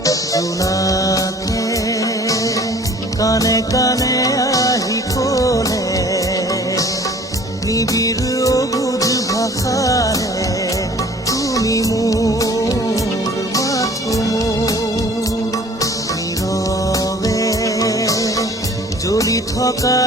জোনাকে কানে কানে আহি কোলে নিবিড় অবুধ ভাষাৰে তুমি মোৰ মাথো নীৰৱে জ্বলি থকা